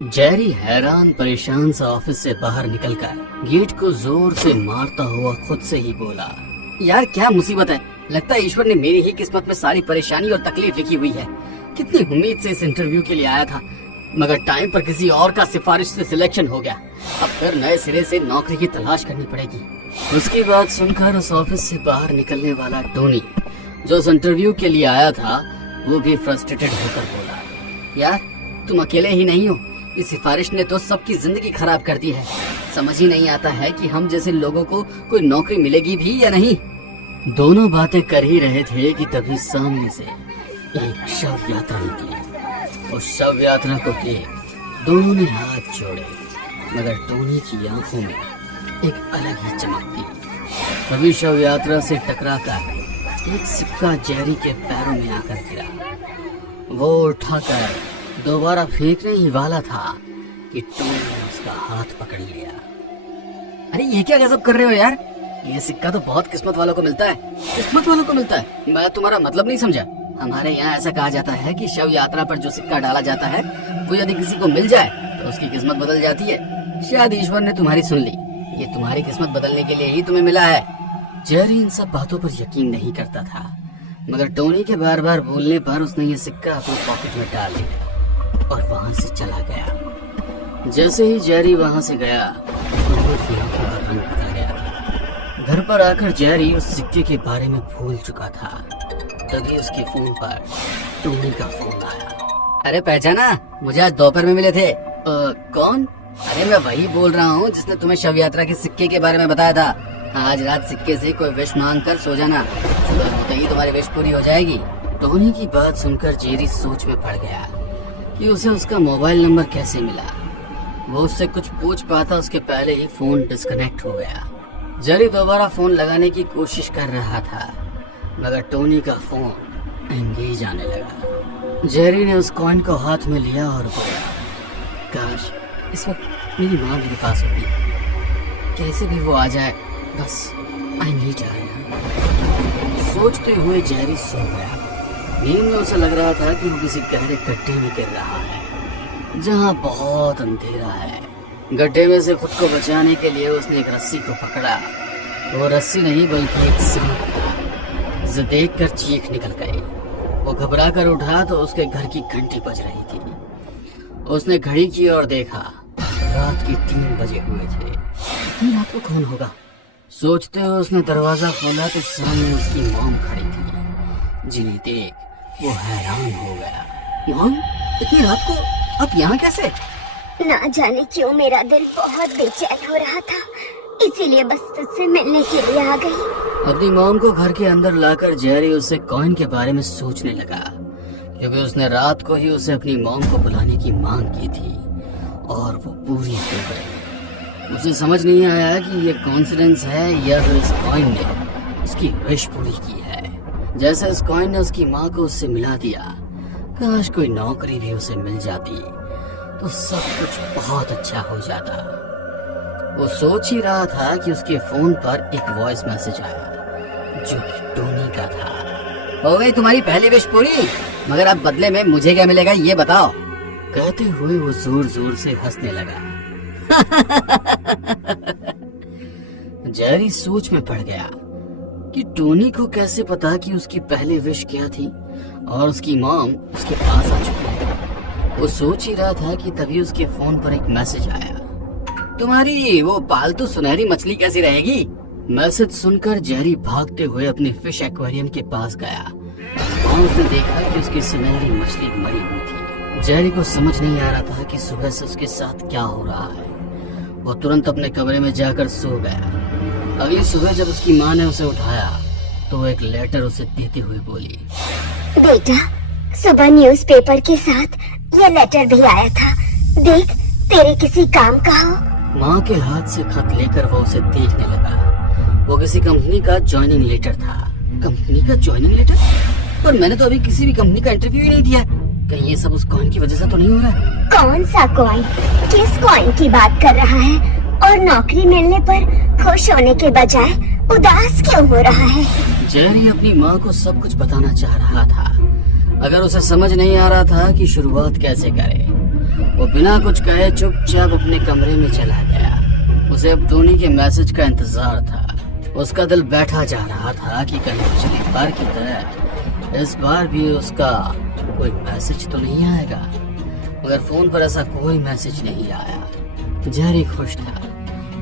Jerry हैरान परेशान सा ऑफिस से बाहर निकलकर गेट को जोर से मारता हुआ खुद से ही बोला, यार क्या मुसीबत है। लगता है ईश्वर ने मेरी ही किस्मत में सारी परेशानी और तकलीफ लिखी हुई है। कितनी उम्मीद से इस इंटरव्यू के लिए आया था, मगर टाइम पर किसी और का सिफारिश से सिलेक्शन हो गया। अब फिर नए सिरे से नौकरी की तलाश करनी पड़ेगी। उसकी बात सुनकर उस ऑफिस से बाहर निकलने वाला टोनी, जो उस इंटरव्यू के लिए आया था, वो भी फ्रस्ट्रेटेड होकर बोला, यार तुम अकेले ही नहीं हो, इस सिफारिश ने तो सबकी जिंदगी खराब कर दी है। समझ ही नहीं आता है कि हम जैसे लोगों को कोई नौकरी मिलेगी भी या नहीं। दोनों बातें कर ही रहे थे कि तभी सामने से एक शव यात्रा निकली। उस शव यात्रा को देख दोनों ने हाथ जोड़े, मगर टोनी की आंखों में एक अलग ही चमक थी। तभी शव यात्रा से टकराकर एक सिक्का जेरी के पैरों में आकर गिरा। वो उठाकर दोबारा फेंकने ही वाला था कि टोनी ने उसका हाथ पकड़ लिया। अरे ये क्या गजब कर रहे हो यार, ये सिक्का तो बहुत किस्मत वालों को मिलता है। किस्मत वालों को मिलता है? मैं तुम्हारा मतलब नहीं समझा। हमारे यहाँ ऐसा कहा जाता है कि शव यात्रा पर जो सिक्का डाला जाता है, वो यदि किसी को मिल जाए तो उसकी किस्मत बदल जाती है। शायद ईश्वर ने तुम्हारी सुन ली, ये तुम्हारी किस्मत बदलने के लिए ही तुम्हें मिला है। जेरी इन सब बातों पर यकीन नहीं करता था, मगर टोनी के बार बार बोलने पर उसने ये सिक्का अपने पॉकेट में डाल लिया और वहां से चला गया। जैसे ही जेरी वहां से गया, रंग बदल गया था। घर पर आकर जेरी उस सिक्के के बारे में भूल चुका था। तभी उसके फोन पर टोनी का फोन आया। अरे पहचाना, मुझे आज दोपहर में मिले थे। कौन? अरे मैं वही बोल रहा हूँ जिसने तुम्हें शव यात्रा के सिक्के के बारे में बताया था। आज रात सिक्के से कोई विश मांग कर सो जाना, सुबह होते ही तुम्हारी विश पूरी हो जाएगी। टोनी की बात सुनकर जेरी सोच में पड़ गया कि उसे उसका मोबाइल नंबर कैसे मिला। वो उससे कुछ पूछ पाता उसके पहले ही फोन डिस्कनेक्ट हो गया। जेरी दोबारा फोन लगाने की कोशिश कर रहा था, मगर टोनी का फोन एंगेज आने लगा। जेरी ने उस कॉइन को हाथ में लिया और बोला, काश इस वक्त मेरी माँ मेरे पास होती, कैसे भी वो आ जाए, बस आई नीड हर। सोचते हुए जेरी सो गया। नींद में उसे लग रहा था कि वो किसी गहरे गड्ढे में गिर रहा है, जहाँ बहुत अंधेरा है। गड्ढे में से खुद को बचाने के लिए उसने एक रस्सी को पकड़ा। वो रस्सी नहीं बल्कि एक सांप था, जिसे देखकर चीख निकल गई। वो घबरा कर उठा तो उसके घर की घंटी बज रही थी। उसने घड़ी की ओर देखा, रात के 3 बजे हुए थे। इतनी रात को कौन होगा? सोचते हुए उसने दरवाजा खोला तो सामने उसकी मॉम खड़ी थी, जिन्हें देख वो हैरान हो गया। मॉम, इतनी रात को आप यहाँ कैसे? ना जाने क्यों मेरा दिल बहुत बेचैन हो रहा था, इसीलिए बस तुझसे मिलने के लिए आ गई। अपनी मॉम को घर के अंदर लाकर जेरी उससे कॉइन के बारे में सोचने लगा, क्योंकि उसने रात को ही उसे अपनी मॉम को बुलाने की मांग की थी और वो पूरी हो गई। उसे समझ नहीं आया कि ये कॉन्फिडेंस है या फिर इस कॉइन ने उसकी विश पूरी की है। जैसे इस कॉइन ने उसकी माँ को उससे मिला दिया, काश कोई नौकरी भी उसे मिल जाती तो सब कुछ बहुत अच्छा हो जाता। वो सोच ही रहा था कि उसके फोन पर एक वॉइस मैसेज आया, जो कि टोनी का था। हो गई तुम्हारी पहली विश पूरी, मगर अब बदले में मुझे क्या मिलेगा ये बताओ। कहते हुए वो जोर जोर से हंसने लगा। जेरी सोच में पड़ गया कि टोनी को कैसे पता कि उसकी पहली विश क्या थी और उसकी मॉम उसके पास आ चुकी है। वो सोच ही रहा था कि तभी उसके फोन पर एक मैसेज आया, तुम्हारी वो पालतू सुनहरी मछली कैसी रहेगी? मैसेज सुनकर जेरी भागते हुए अपने फिश एक्वेरियम के पास गया और उसने देखा कि उसकी सुनहरी मछली मरी हुई थी। जेरी को समझ नहीं आ रहा था कि सुबह से उसके साथ क्या हो रहा है। वो तुरंत अपने कमरे में जाकर सो गया। अगली सुबह जब उसकी माँ ने उसे उठाया तो वो एक लेटर उसे देते हुए बोली, बेटा, सुबह न्यूज़पेपर के साथ ये लेटर भी आया था, देख तेरे किसी काम का हो। माँ के हाथ से खत लेकर वो उसे देखने लगा। वो किसी कंपनी का ज्वाइनिंग लेटर था। कंपनी का ज्वाइनिंग लेटर? पर मैंने तो अभी किसी भी कंपनी का इंटरव्यू ही नहीं दिया। कहीं ये सब उस कॉइन की वजह से तो नहीं हो रहा है? कौन सा कॉइन? किस कॉइन की बात कर रहा है? और नौकरी मिलने पर खुश होने के बजाय उदास क्यों हो रहा है? जेरी अपनी माँ को सब कुछ बताना चाह रहा था, अगर उसे समझ नहीं आ रहा था कि शुरुआत कैसे करे। वो बिना कुछ कहे चुपचाप अपने कमरे में चला गया। उसे अब टोनी के मैसेज का इंतजार था। उसका दिल बैठा जा रहा था कि कहीं पिछली बार की तरह इस बार भी उसका कोई मैसेज तो नहीं आएगा। मगर फोन पर ऐसा कोई मैसेज नहीं आया। जेरी खुश था।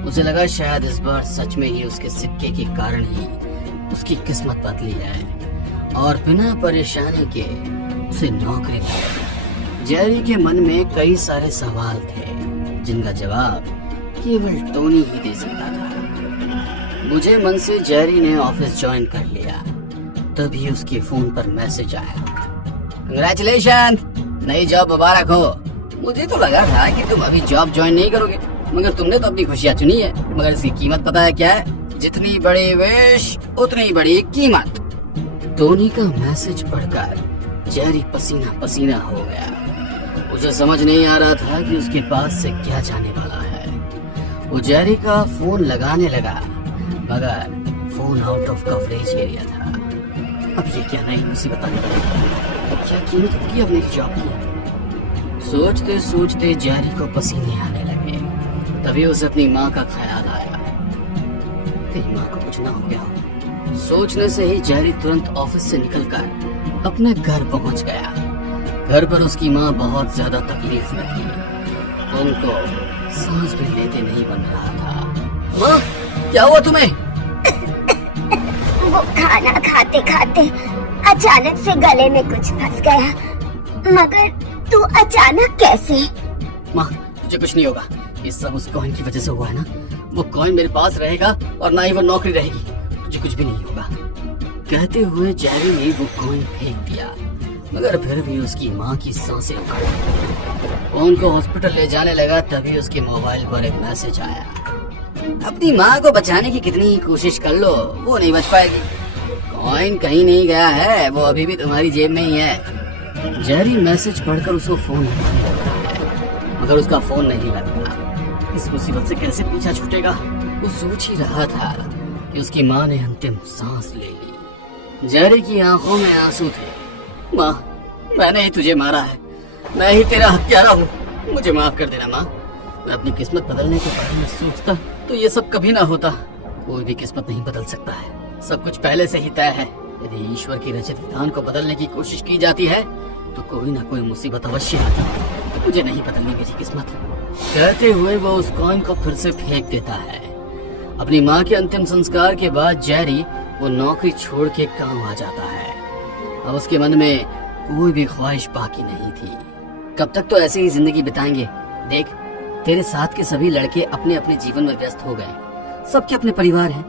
उसे लगा शायद इस बार सच में ही उसके सिक्के के कारण ही उसकी किस्मत बदली है और बिना परेशानी के उसे नौकरी मिली। जेरी के मन में कई सारे सवाल थे जिनका जवाब केवल टोनी ही दे सकता था। बुझे मन से जेरी ने ऑफिस ज्वाइन कर लिया। तभी उसके फोन पर मैसेज आया, कंग्रेचुलेशन, नई जॉब मुबारक हो। मुझे तो लगा था कि तुम अभी जॉब ज्वाइन नहीं करोगे, मगर तुमने तो अपनी खुशियाँ चुनी है। मगर इसकी कीमत पता है क्या है? जितनी बड़ी विश उतनी बड़ी कीमत। टोनी का मैसेज पढ़कर जेरी पसीना पसीना हो गया। उसे समझ नहीं आ रहा था कि उसके पास से क्या जाने वाला है। वो जेरी का फोन लगाने लगा, मगर phone out of coverage area था। अब ये क्या नई मुसीबत आने लगी? क्या कीमत होगी अब मेरी जॉब की? सोचते सोचते जेरी को पसीने आने लगे। तभी उसे अपनी माँ का ख्याल आया, कहीं माँ को कुछ ना हो गया हो। सोचने से ही जेरी तुरंत ऑफिस से निकलकर अपने घर पहुंच गया। घर पर उसकी माँ बहुत ज्यादा तकलीफ में थी। उनको सांस भी लेते नहीं बन रहा था। माँ, क्या हुआ तुम्हें? वो खाना खाते खाते अचानक से गले में कुछ फंस गया। मगर तू अचानक कैसे? माँ, मुझे कुछ नहीं होगा। ये सब उस कॉइन की वजह से हुआ है ना। वो कॉइन मेरे पास रहेगा और ना ही वो नौकरी रहेगी। मुझे कुछ भी नहीं होगा। कहते हुए जेरी ने वो कॉइन फेंक दिया, मगर फिर भी उसकी माँ की सांसें उखड़ गईं। वो उनको हॉस्पिटल ले जाने लगा। तभी उसके मोबाइल पर एक मैसेज आया, अपनी माँ को बचाने की कितनी ही कोशिश कर लो, वो नहीं बच पाएगी। कॉइन कहीं नहीं गया है, वो अभी भी तुम्हारी जेब में ही है। जेरी मैसेज पढ़कर उसको फोन लगाने लगता है, मगर उसका फोन नहीं लगता। इस मुसीबत से कैसे पीछा छूटेगा? वो सोच ही रहा था कि उसकी माँ ने अंतिम सांस ले ली। जेरी की आंखों में आंसू थे। माँ, मैंने ही तुझे मारा है, मैं ही तेरा हत्यारा हूँ, मुझे माफ कर देना माँ। मैं अपनी किस्मत बदलने के बारे में सोचता तो ये सब कभी ना होता। कोई भी किस्मत नहीं बदल सकता है, सब कुछ पहले से ही तय है। यदि ईश्वर की रचित विधान को बदलने की कोशिश की जाती है तो कोई ना कोई मुसीबत अवश्य आती है। मुझे नहीं बदलनी मेरी किस्मत। कहते हुए वो उस कॉइन को फिर से फेंक देता है। अपनी माँ के अंतिम संस्कार के बाद जेरी वो नौकरी छोड़ के काम आ जाता है। अब उसके मन में कोई भी ख्वाहिश बाकी नहीं थी। कब तक तो ऐसे ही जिंदगी बिताएंगे? देख, तेरे साथ के सभी लड़के अपने अपने जीवन में व्यस्त हो गए। सबके अपने परिवार हैं।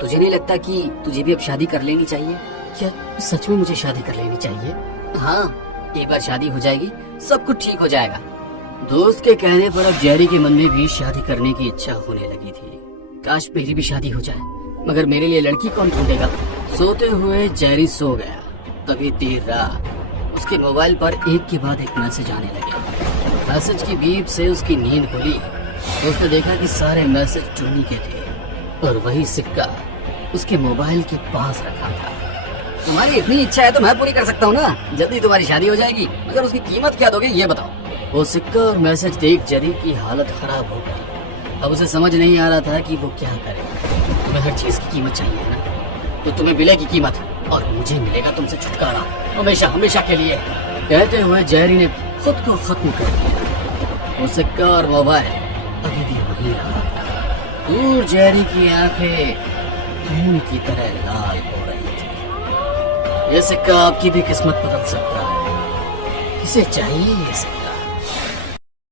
तुझे नहीं लगता कि तुझे भी अब शादी कर लेनी चाहिए? क्या सच में मुझे शादी कर लेनी चाहिए? हाँ, एक बार शादी हो जाएगी सब कुछ ठीक हो जाएगा। दोस्त के कहने पर अब जेरी के मन में भी शादी करने की इच्छा होने लगी थी। काश मेरी भी शादी हो जाए, मगर मेरे लिए लड़की कौन ढूंढेगा? सोते हुए जेरी सो गया। तभी देर रात उसके मोबाइल पर एक के बाद एक मैसेज आने लगे। मैसेज की बीप से उसकी नींद खुली। उसने देखा कि सारे मैसेज टोनी के थे और वही सिक्का उसके मोबाइल के पास रखा था। तुम्हारी इतनी इच्छा है तो मैं पूरी कर सकता हूँ ना। जल्दी तुम्हारी शादी हो जाएगी, मगर उसकी कीमत क्या दोगे ये बताओ। वो सिक्का और मैसेज देख जेरी की हालत खराब हो गई। अब उसे समझ नहीं आ रहा था कि वो क्या करे। तुम्हें हर चीज की कीमत चाहिए है ना, तो तुम्हें मिलेगी कीमत और मुझे मिलेगा तुमसे छुटकारा, हमेशा हमेशा के लिए। कहते हुए जेरी ने खुद को खत्म कर दिया। वो सिक्का और मोबाइल अभी भी वहीं रहा था। दूर जेरी की आंखें खून की तरह लाल हो रही थी। ये सिक्का आपकी भी किस्मत बदल सकता है। किसे चाहिए ये सिक्का?